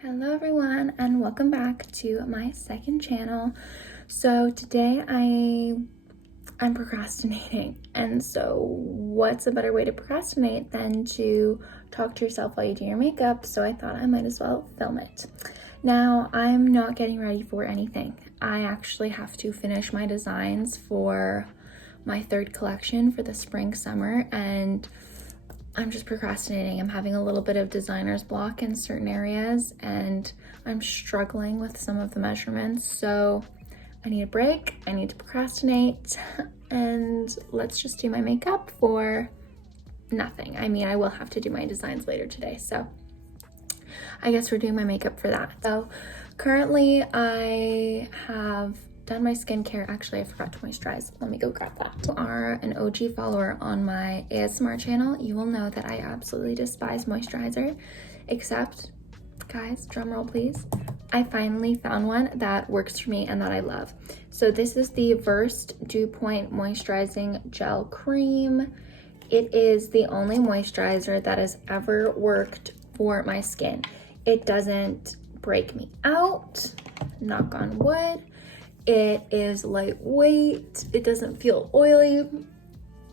Hello everyone and welcome back to my second channel. So today I'm procrastinating, and so what's a better way to procrastinate than to talk to yourself while you do your makeup? So I thought I might as well film it. Now I'm not getting ready for anything. I actually have to finish my designs for my third collection for the spring summer, and I'm just procrastinating. I'm having a little bit of designer's block in certain areas and I'm struggling with some of the measurements. So I need a break, I need to procrastinate, and let's just do my makeup for nothing. I mean, I will have to do my designs later today, so I guess we're doing my makeup for that. So currently I have done my skincare. Actually, I forgot to moisturize. Let me go grab that. If you are an OG follower on my ASMR channel, you will know that I absolutely despise moisturizer, except, guys, drum roll please, I finally found one that works for me and that I love. So this is the Versed Dew Point Moisturizing Gel Cream. It is the only moisturizer that has ever worked for my skin. It doesn't break me out, knock on wood. It is lightweight, it doesn't feel oily,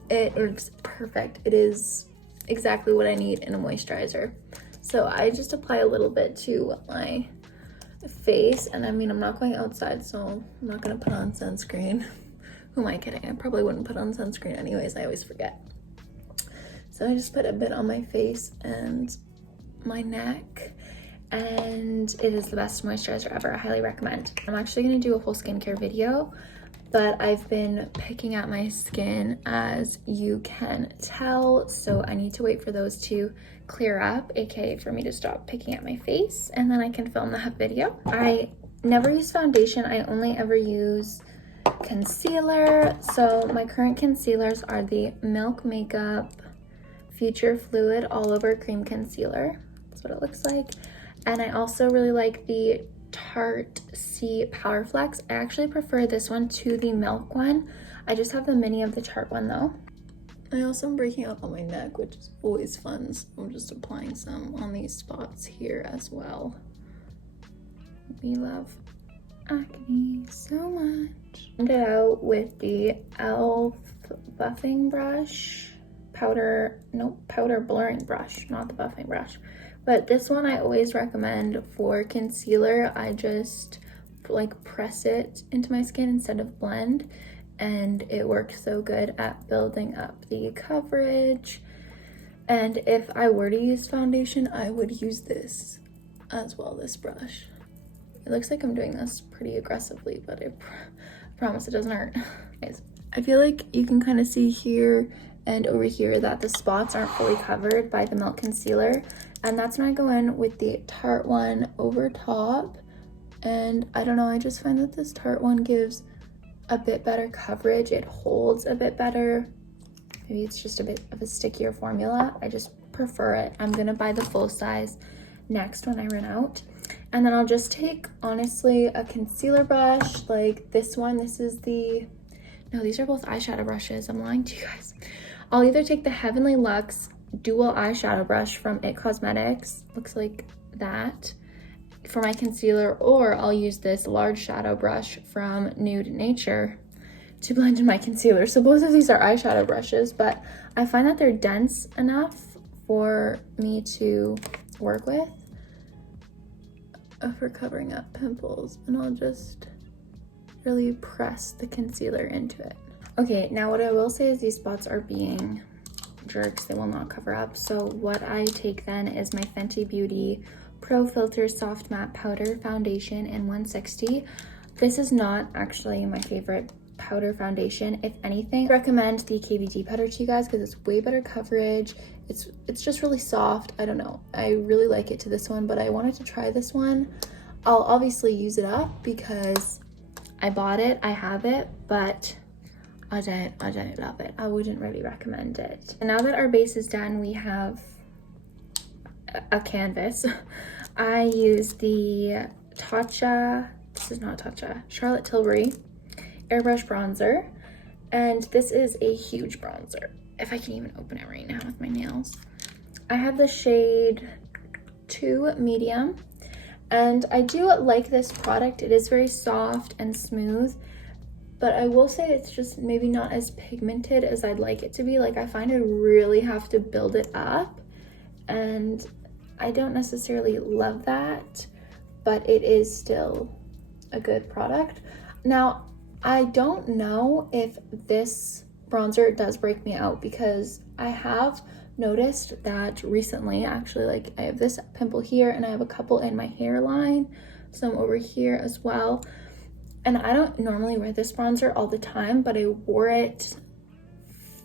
it works perfect. It is exactly what I need in a moisturizer. So I just apply a little bit to my face, and I mean, I'm not going outside, so I'm not gonna put on sunscreen. Who am I kidding? I probably wouldn't put on sunscreen anyways, I always forget. So I just put a bit on my face and my neck, and it is the best moisturizer ever. I highly recommend. I'm actually going to do a whole skincare video, but I've been picking at my skin, as you can tell, so I need to wait for those to clear up, aka for me to stop picking at my face, and then I can film that video. I never use foundation. I only ever use concealer. So my current concealers are the Milk Makeup Future Fluid All Over Cream Concealer. That's what it looks like. And I also really like the Tarte C Power Flex. I actually prefer this one to the Milk one. I just have the mini of the Tarte one though. I also am breaking out on my neck, which is always fun. So I'm just applying some on these spots here as well. We love acne so much. Blend it out with the e.l.f. buffing brush. Powder blurring brush, not the buffing brush. But this one I always recommend for concealer. I just like press it into my skin instead of blend, and it works so good at building up the coverage. And if I were to use foundation, I would use this as well, this brush. It looks like I'm doing this pretty aggressively, but I promise it doesn't hurt. Guys, I feel like you can kind of see here and over here that the spots aren't fully covered by the Milk concealer, and that's when I go in with the Tarte one over top. And I don't know, I just find that this Tarte one gives a bit better coverage. It holds a bit better. Maybe it's just a bit of a stickier formula. I just prefer it. I'm gonna buy the full size next when I run out. And then I'll just take, honestly, a concealer brush like this one. This is the, no, these are both eyeshadow brushes. I'm lying to you guys. I'll either take the Heavenly Luxe dual eyeshadow brush from It Cosmetics, looks like that, for my concealer, or I'll use this large shadow brush from Nude Nature to blend in my concealer. So both of these are eyeshadow brushes, but I find that they're dense enough for me to work with for covering up pimples, and I'll just really press the concealer into it. Okay, now what I will say is these spots are being jerks. They will not cover up. So what I take then is my Fenty Beauty Pro Filter Soft Matte Powder Foundation in 160. This is not actually my favorite powder foundation. If anything, I recommend the KVD powder to you guys because it's way better coverage. It's just really soft. I don't know. I really like it to this one, but I wanted to try this one. I'll obviously use it up because I bought it, I have it, but I don't love it. I wouldn't really recommend it. And now that our base is done, we have a canvas. I use the Tatcha, this is not Tatcha, Charlotte Tilbury Airbrush Bronzer. And this is a huge bronzer, if I can even open it right now with my nails. I have the shade 2 Medium, And I do like this product. It is very soft and smooth, but I will say it's just maybe not as pigmented as I'd like it to be. Like, I find I really have to build it up, and I don't necessarily love that, but it is still a good product. Now, I don't know if this bronzer does break me out, because I have noticed that recently, actually, like, I have this pimple here and I have a couple in my hairline, some over here as well. And I don't normally wear this bronzer all the time, but I wore it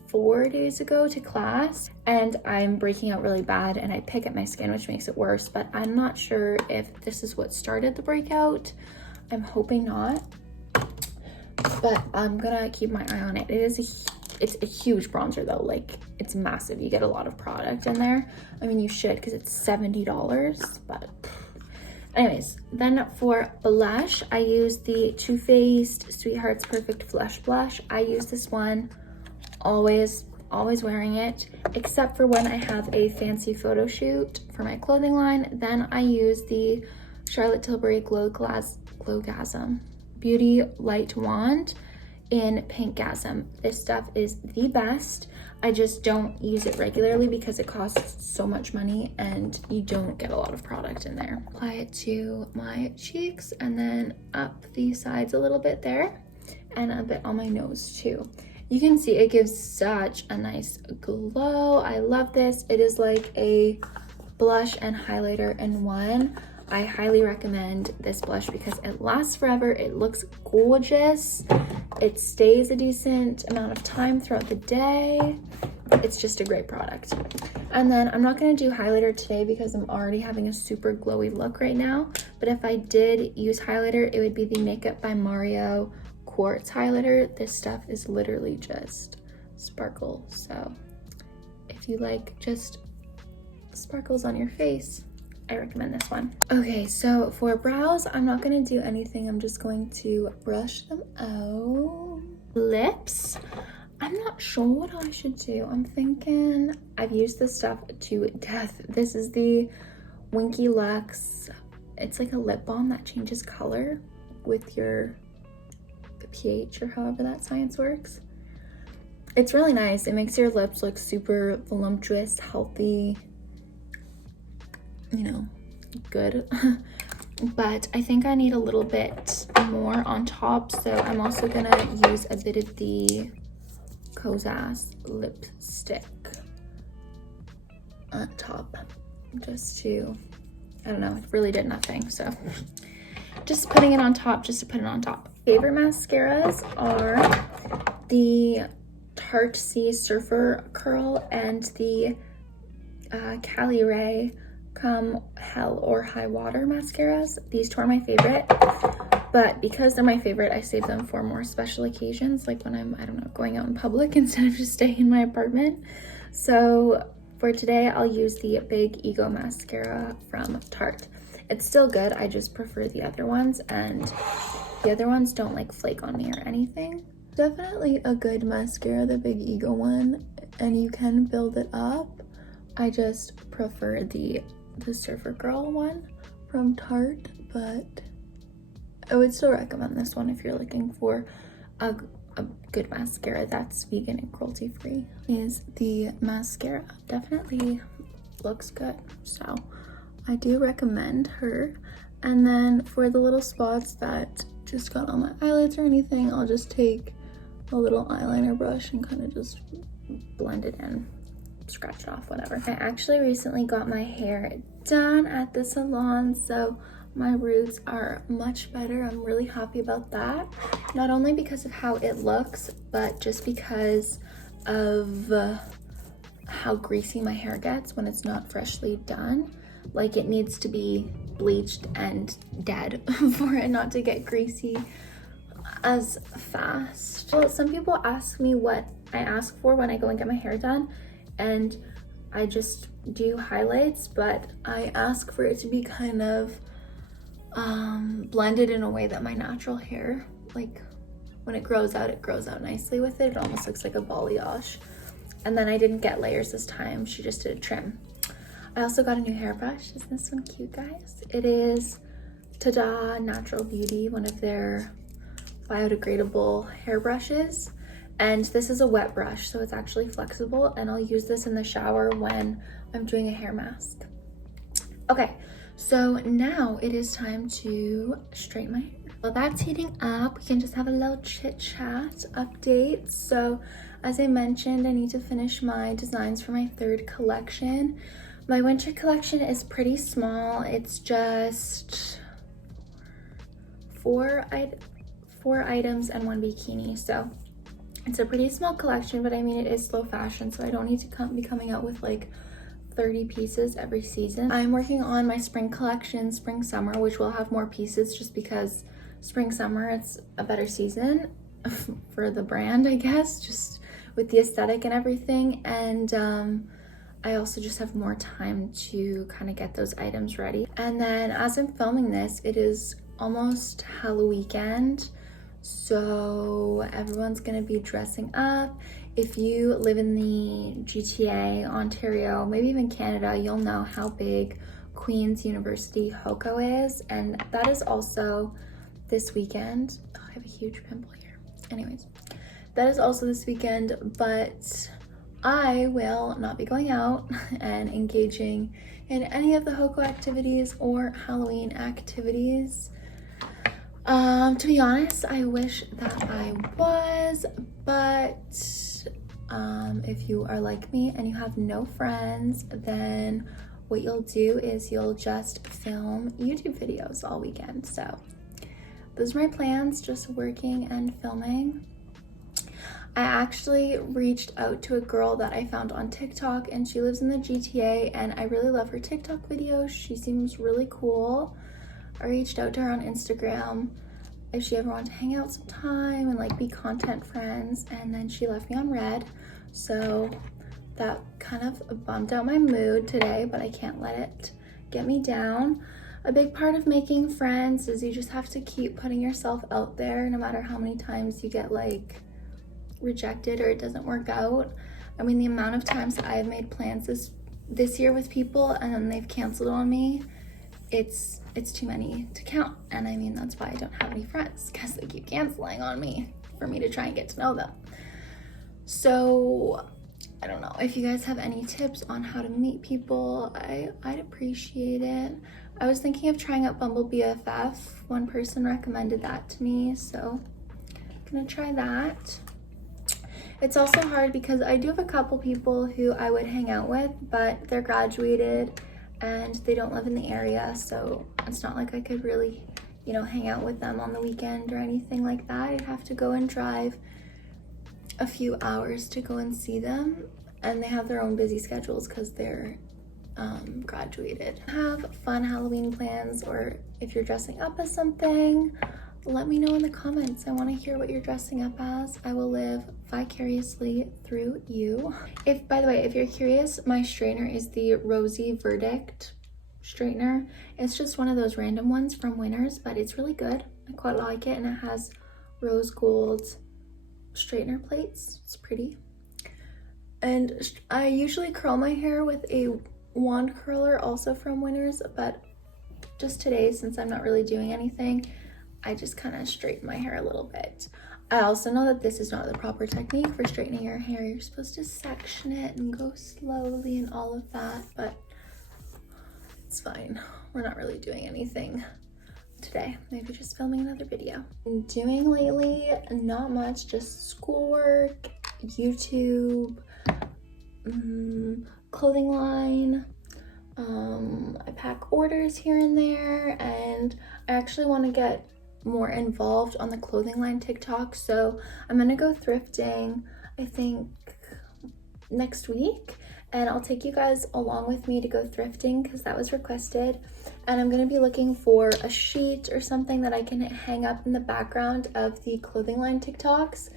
4 days ago to class, and I'm breaking out really bad, and I pick at my skin, which makes it worse. But I'm not sure if this is what started the breakout. I'm hoping not, but I'm gonna keep my eye on it. It's a huge bronzer though. Like, it's massive. You get a lot of product in there. I mean, you should, because it's $70, but anyways. Then for blush, I use the Too Faced Sweetheart's Perfect Flush Blush. I use this one always wearing it, except for when I have a fancy photo shoot for my clothing line. Then I use the Charlotte Tilbury Glowgasm Beauty Light Wand in Pinkgasm. This stuff is the best. I just don't use it regularly because it costs so much money and you don't get a lot of product in there. Apply it to my cheeks and then up the sides a little bit there, and a bit on my nose too. You can see it gives such a nice glow. I love this. It is like a blush and highlighter in one. I highly recommend this blush because it lasts forever. It looks gorgeous. It stays a decent amount of time throughout the day. It's just a great product. And then I'm not going to do highlighter today because I'm already having a super glowy look right now. But if I did use highlighter, it would be the Makeup by Mario Quartz highlighter. This stuff is literally just sparkle. So if you like just sparkles on your face, I recommend this one. Okay, so for brows, I'm not gonna do anything. I'm just going to brush them out. Lips, I'm not sure what I should do. I'm thinking, I've used this stuff to death. This is the Winky Lux. It's like a lip balm that changes color with your pH or however that science works. It's really nice. It makes your lips look super voluptuous, healthy, you know, good. But I think I need a little bit more on top, so I'm also gonna use a bit of the Kozas lipstick on top, just to, I don't know, it really did nothing, so just putting it on top just to put it on top. Favorite mascaras are the Tarte C Surfer Curl and the Cali Ray Come Hell or High Water mascaras. These two are my favorite, but because they're my favorite, I save them for more special occasions, like when I'm, I don't know, going out in public instead of just staying in my apartment. So for today, I'll use the Big Ego mascara from Tarte. It's still good, I just prefer the other ones, and the other ones don't like flake on me or anything. Definitely a good mascara, the Big Ego one, and you can build it up. I just prefer the Surfer Girl one from Tarte, but I would still recommend this one if you're looking for a good mascara that's vegan and cruelty free. Is the mascara definitely looks good, so I do recommend her. And then for the little spots that just got on my eyelids or anything, I'll just take a little eyeliner brush and kind of just blend it in, scratch it off, whatever. I actually recently got my hair done at the salon, so my roots are much better. I'm really happy about that. Not only because of how it looks, but just because of how greasy my hair gets when it's not freshly done. Like, it needs to be bleached and dead for it not to get greasy as fast. Well, some people ask me what I ask for when I go and get my hair done, and I just do highlights, but I ask for it to be kind of blended in a way that my natural hair, like when it grows out nicely with it. It almost looks like a balayage. And then I didn't get layers this time. She just did a trim. I also got a new hairbrush. Isn't this one cute, guys? It is Ta-da, Natural Beauty, one of their biodegradable hair brushes. And this is a wet brush, so it's actually flexible, and I'll use this in the shower when I'm doing a hair mask. Okay, so now it is time to straighten my hair. Well, that's heating up. We can just have a little chit chat update. So as I mentioned, I need to finish my designs for my third collection. My winter collection is pretty small. It's just four items and one bikini. So it's a pretty small collection, but I mean, it is slow fashion, so I don't need to be coming out with like 30 pieces every season. I'm working on my spring collection, spring summer, which will have more pieces just because spring summer, it's a better season for the brand, I guess, just with the aesthetic and everything. And I also just have more time to kind of get those items ready. And then as I'm filming this, it is almost Halloween, so everyone's gonna be dressing up. If you live in the GTA, Ontario, maybe even Canada, you'll know how big Queen's University Hoko is, and that is also this weekend. Oh, I have a huge pimple here. Anyways, that is also this weekend, but I will not be going out and engaging in any of the Hoko activities or Halloween activities. To be honest, I wish that I was, but if you are like me and you have no friends, then what you'll do is you'll just film YouTube videos all weekend. So those are my plans, just working and filming. I actually reached out to a girl that I found on TikTok, and she lives in the GTA, and I really love her TikTok videos. She seems really cool. I reached out to her on Instagram if she ever wanted to hang out sometime and like be content friends, and then she left me on red. So that kind of bummed out my mood today, but I can't let it get me down. A big part of making friends is you just have to keep putting yourself out there, no matter how many times you get like rejected or it doesn't work out. I mean, the amount of times that I've made plans this year with people and then they've canceled on me, it's too many to count. And I mean, that's why I don't have any friends, because they keep canceling on me for me to try and get to know them. So I don't know if you guys have any tips on how to meet people. I'd appreciate it. I was thinking of trying out Bumble BFF. One person recommended that to me, so I'm gonna try that. It's also hard because I do have a couple people who I would hang out with, but they're graduated and they don't live in the area, so it's not like I could really, you know, hang out with them on the weekend or anything like that. I'd have to go and drive a few hours to go and see them, and they have their own busy schedules because they're graduated. Have fun Halloween plans, or if you're dressing up as something, let me know in the comments. I want to hear what you're dressing up as. I will live vicariously through you. By the way, if you're curious, my straightener is the Rosy Verdict straightener. It's just one of those random ones from Winners, but it's really good. I quite like it, and it has rose gold straightener plates. It's pretty. And I usually curl my hair with a wand curler, also from Winners, but just today, since I'm not really doing anything, I just kind of straighten my hair a little bit. I also know that this is not the proper technique for straightening your hair. You're supposed to section it and go slowly and all of that, but it's fine. We're not really doing anything today. Maybe just filming another video. I'm doing lately, not much, just schoolwork, YouTube, clothing line. I pack orders here and there, and I actually want to get more involved on the clothing line TikTok, so I'm gonna go thrifting, I think next week, and I'll take you guys along with me to go thrifting because that was requested. And I'm gonna be looking for a sheet or something that I can hang up in the background of the clothing line TikToks,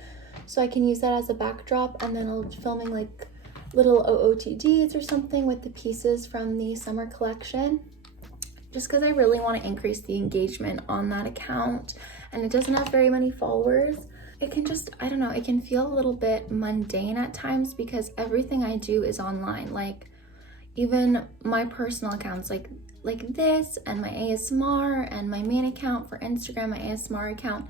so I can use that as a backdrop, and then I'll be filming like little OOTDs or something with the pieces from the summer collection, just because I really want to increase the engagement on that account, and it doesn't have very many followers. It can just, I don't know, it can feel a little bit mundane at times because everything I do is online. Like even my personal accounts, like like this, and my ASMR, and my main account for Instagram, my ASMR account,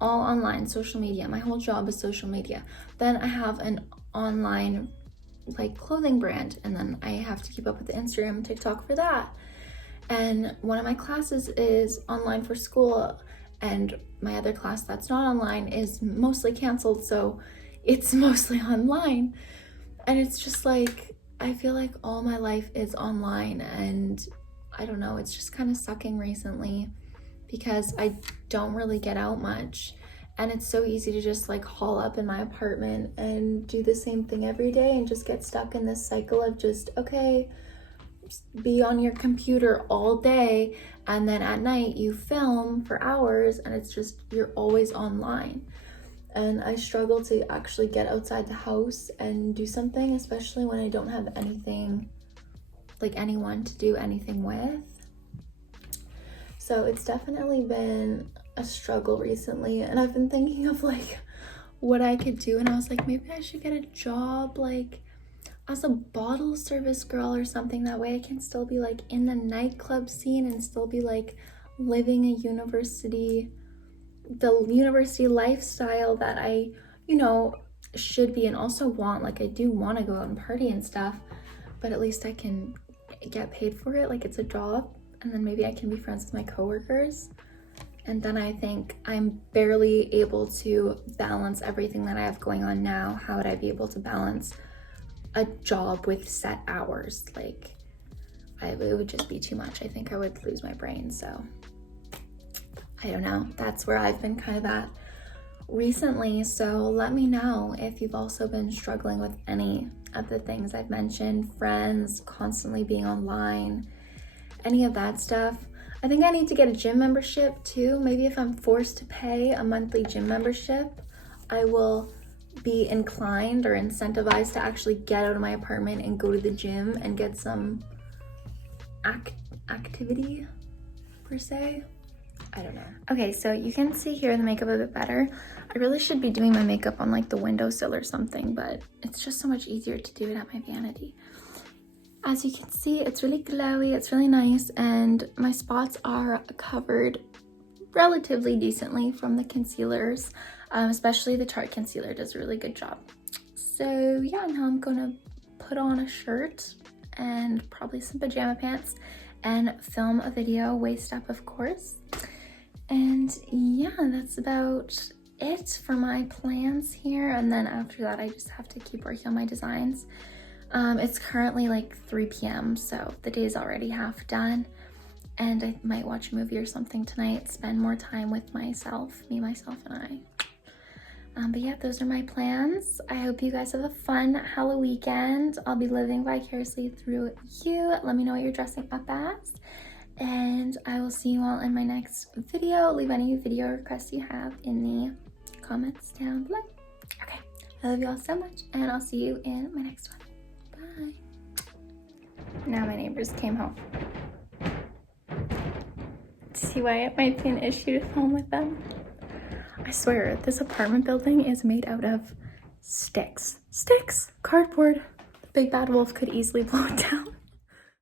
all online, social media. My whole job is social media. Then I have an online like clothing brand, and then I have to keep up with the Instagram and TikTok for that. And one of my classes is online for school, and my other class that's not online is mostly canceled, so it's mostly online. And it's just like, I feel like all my life is online, and I don't know, it's just kind of sucking recently because I don't really get out much, and it's so easy to just like haul up in my apartment and do the same thing every day and just get stuck in this cycle of just, okay, be on your computer all day, and then at night you film for hours, and it's just, you're always online. And I struggle to actually get outside the house and do something, especially when I don't have anything, like anyone to do anything with. So it's definitely been a struggle recently, and I've been thinking of like what I could do, and I was like, maybe I should get a job like as a bottle service girl or something. That way I can still be like in the nightclub scene and still be like living the university lifestyle that I, you know, should be and also want. Like I do want to go out and party and stuff, but at least I can get paid for it, like it's a job, and then maybe I can be friends with my coworkers. And then I think I'm barely able to balance everything that I have going on now. How would I be able to balance a job with set hours? Like it would just be too much. I think I would lose my brain. So I don't know, that's where I've been kind of at recently. So let me know if you've also been struggling with any of the things I've mentioned, friends, constantly being online, any of that stuff. I think I need to get a gym membership too. Maybe if I'm forced to pay a monthly gym membership, I will be inclined or incentivized to actually get out of my apartment and go to the gym and get some activity per se. I don't know. Okay, so you can see here the makeup a bit better. I really should be doing my makeup on like the windowsill or something, but it's just so much easier to do it at my vanity. As you can see, it's really glowy, it's really nice, and my spots are covered relatively decently from the concealers, especially the Tarte concealer does a really good job. So yeah, now I'm gonna put on a shirt and probably some pajama pants and film a video, waist up of course. And yeah, that's about it for my plans here. And then after that, I just have to keep working on my designs. It's currently like 3 p.m. so the day's already half done, and I might watch a movie or something tonight, spend more time with myself, myself and I. But yeah, those are my plans. I hope you guys have a fun Halloween weekend. I'll be living vicariously through you. Let me know what you're dressing up as, and I will see you all in my next video. Leave any video requests you have in the comments down below. Okay, I love you all so much, and I'll see you in my next one. Bye. Now my neighbors came home. See why it might be an issue to film with them? I swear, this apartment building is made out of sticks. Sticks! Cardboard. The big bad wolf could easily blow it down.